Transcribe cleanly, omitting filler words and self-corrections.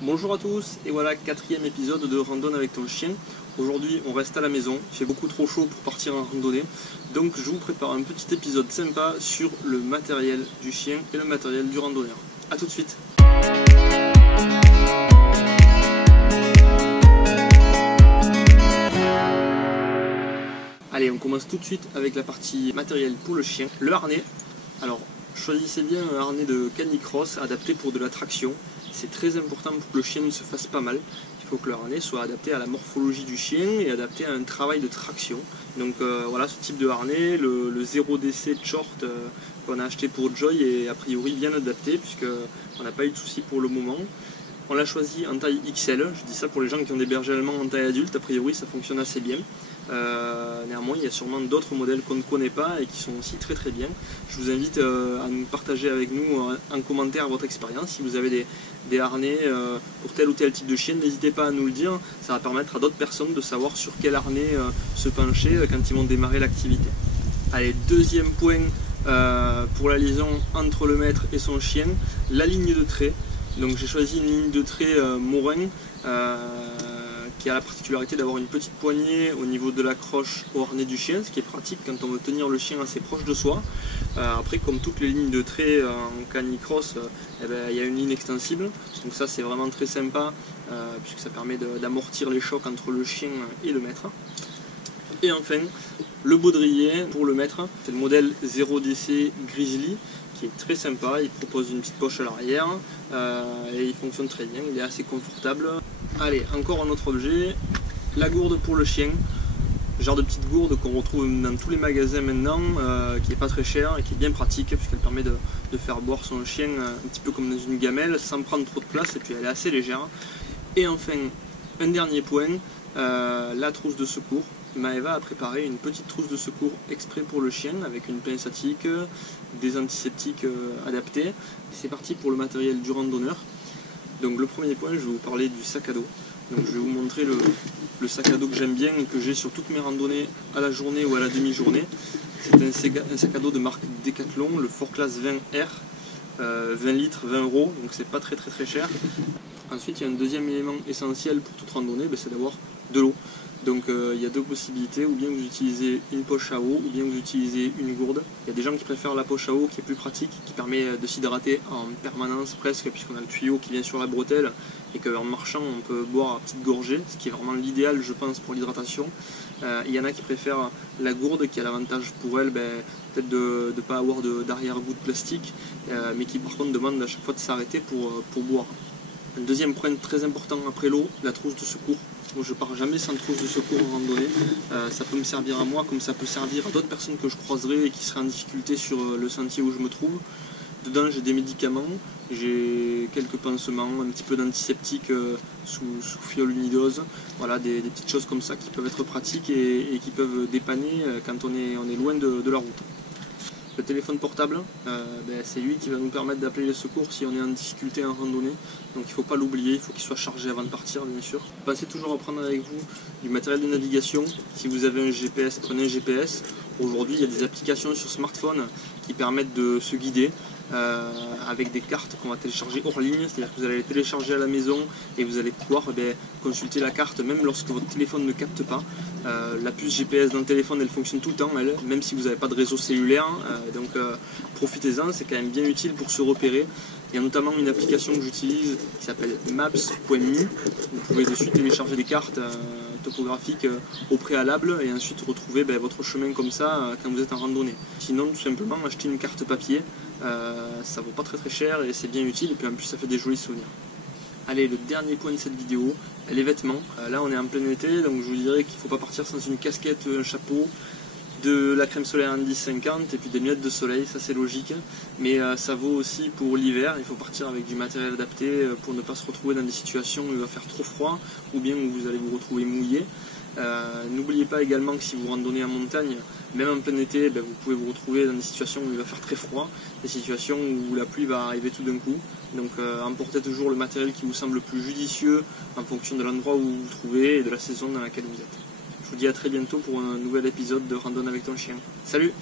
Bonjour à tous, et voilà, quatrième épisode de Randonne avec ton chien. Aujourd'hui on reste à la maison, il fait beaucoup trop chaud pour partir en randonnée, donc je vous prépare un petit épisode sympa sur le matériel du chien et le matériel du randonneur. A tout de suite. Allez, on commence tout de suite avec la partie matériel pour le chien, le harnais. Alors, choisissez bien un harnais de canicross adapté pour de la traction. C'est très important pour que le chien ne se fasse pas mal. Il faut que le harnais soit adapté à la morphologie du chien et adapté à un travail de traction. Donc voilà, ce type de harnais, le 0DC short qu'on a acheté pour Joy est a priori bien adapté puisqu'on n'a pas eu de soucis pour le moment. On l'a choisi en taille XL, je dis ça pour les gens qui ont des bergers allemands en taille adulte, a priori ça fonctionne assez bien. Néanmoins, il y a sûrement d'autres modèles qu'on ne connaît pas et qui sont aussi très très bien. Je vous invite à nous partager avec nous en commentaire votre expérience. Si vous avez des harnais pour tel ou tel type de chien, n'hésitez pas à nous le dire. Ça va permettre à d'autres personnes de savoir sur quel harnais se pencher quand ils vont démarrer l'activité. Allez, deuxième point pour la liaison entre le maître et son chien, la ligne de trait. Donc j'ai choisi une ligne de trait Morin qui a la particularité d'avoir une petite poignée au niveau de l'accroche au harnais du chien, ce qui est pratique quand on veut tenir le chien assez proche de soi. Après, comme toutes les lignes de trait en canicross, il y a une ligne extensible, donc ça c'est vraiment très sympa puisque ça permet d'amortir les chocs entre le chien et le maître. Et enfin, le baudrier pour le maître, c'est le modèle 0DC Grizzly, qui est très sympa. Il propose une petite poche à l'arrière et il fonctionne très bien, il est assez confortable. Allez, encore un autre objet, la gourde pour le chien, genre de petite gourde qu'on retrouve dans tous les magasins maintenant, qui n'est pas très chère et qui est bien pratique puisqu'elle permet de faire boire son chien un petit peu comme dans une gamelle sans prendre trop de place, et puis elle est assez légère. Et enfin, un dernier point, la trousse de secours. Maëva a préparé une petite trousse de secours exprès pour le chien avec une pince statique, des antiseptiques adaptés. C'est parti pour le matériel du randonneur. Donc le premier point, je vais vous parler du sac à dos. Donc je vais vous montrer le sac à dos que j'aime bien et que j'ai sur toutes mes randonnées à la journée ou à la demi-journée. C'est un sac à dos de marque Decathlon, le 4Class 20R, 20 litres, 20 €, donc c'est pas très cher. Ensuite, il y a un deuxième élément essentiel pour toute randonnée, c'est d'avoir de l'eau. Donc il y a deux possibilités, ou bien vous utilisez une poche à eau, ou bien vous utilisez une gourde. Il y a des gens qui préfèrent la poche à eau qui est plus pratique, qui permet de s'hydrater en permanence presque, puisqu'on a le tuyau qui vient sur la bretelle, et qu'en marchant on peut boire à petite gorgée, ce qui est vraiment l'idéal je pense pour l'hydratation. Il y en a qui préfèrent la gourde, qui a l'avantage pour elle peut-être de ne pas avoir d'arrière-goût de plastique, mais qui par contre demande à chaque fois de s'arrêter pour boire. Un deuxième point très important après l'eau, la trousse de secours. Moi, je pars jamais sans trousse de secours en randonnée. Ça peut me servir à moi comme ça peut servir à d'autres personnes que je croiserai et qui seraient en difficulté sur le sentier où je me trouve. Dedans j'ai des médicaments, j'ai quelques pansements, un petit peu d'antiseptique sous fiole unidose. Voilà, des petites choses comme ça qui peuvent être pratiques et qui peuvent dépanner quand on est loin de la route. Le téléphone portable, c'est lui qui va nous permettre d'appeler les secours si on est en difficulté en randonnée. Donc il ne faut pas l'oublier, il faut qu'il soit chargé avant de partir bien sûr. Pensez toujours à prendre avec vous du matériel de navigation. Si vous avez un GPS, prenez un GPS. Aujourd'hui il y a des applications sur smartphone qui permettent de se guider avec des cartes qu'on va télécharger hors ligne. C'est-à-dire que vous allez les télécharger à la maison et vous allez pouvoir consulter la carte même lorsque votre téléphone ne capte pas. La puce GPS dans le téléphone elle fonctionne tout le temps, même si vous n'avez pas de réseau cellulaire, donc profitez-en, c'est quand même bien utile pour se repérer. Il y a notamment une application que j'utilise qui s'appelle maps.me. Vous pouvez dessus télécharger des cartes topographiques au préalable et ensuite retrouver votre chemin comme ça quand vous êtes en randonnée. Sinon, tout simplement, acheter une carte papier, ça vaut pas très cher et c'est bien utile, et puis en plus ça fait des jolis souvenirs. Allez, le dernier point de cette vidéo, les vêtements. Là on est en plein été, donc je vous dirais qu'il ne faut pas partir sans une casquette, un chapeau, de la crème solaire Andy 50 et puis des lunettes de soleil, ça c'est logique. Mais ça vaut aussi pour l'hiver, il faut partir avec du matériel adapté pour ne pas se retrouver dans des situations où il va faire trop froid ou bien où vous allez vous retrouver mouillé. N'oubliez pas également que si vous randonnez en montagne, même en plein été, vous pouvez vous retrouver dans des situations où il va faire très froid, des situations où la pluie va arriver tout d'un coup. Donc emportez toujours le matériel qui vous semble le plus judicieux en fonction de l'endroit où vous vous trouvez et de la saison dans laquelle vous êtes. Je vous dis à très bientôt pour un nouvel épisode de Randonne avec ton chien. Salut!